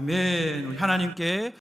아멘. 우리 하나님께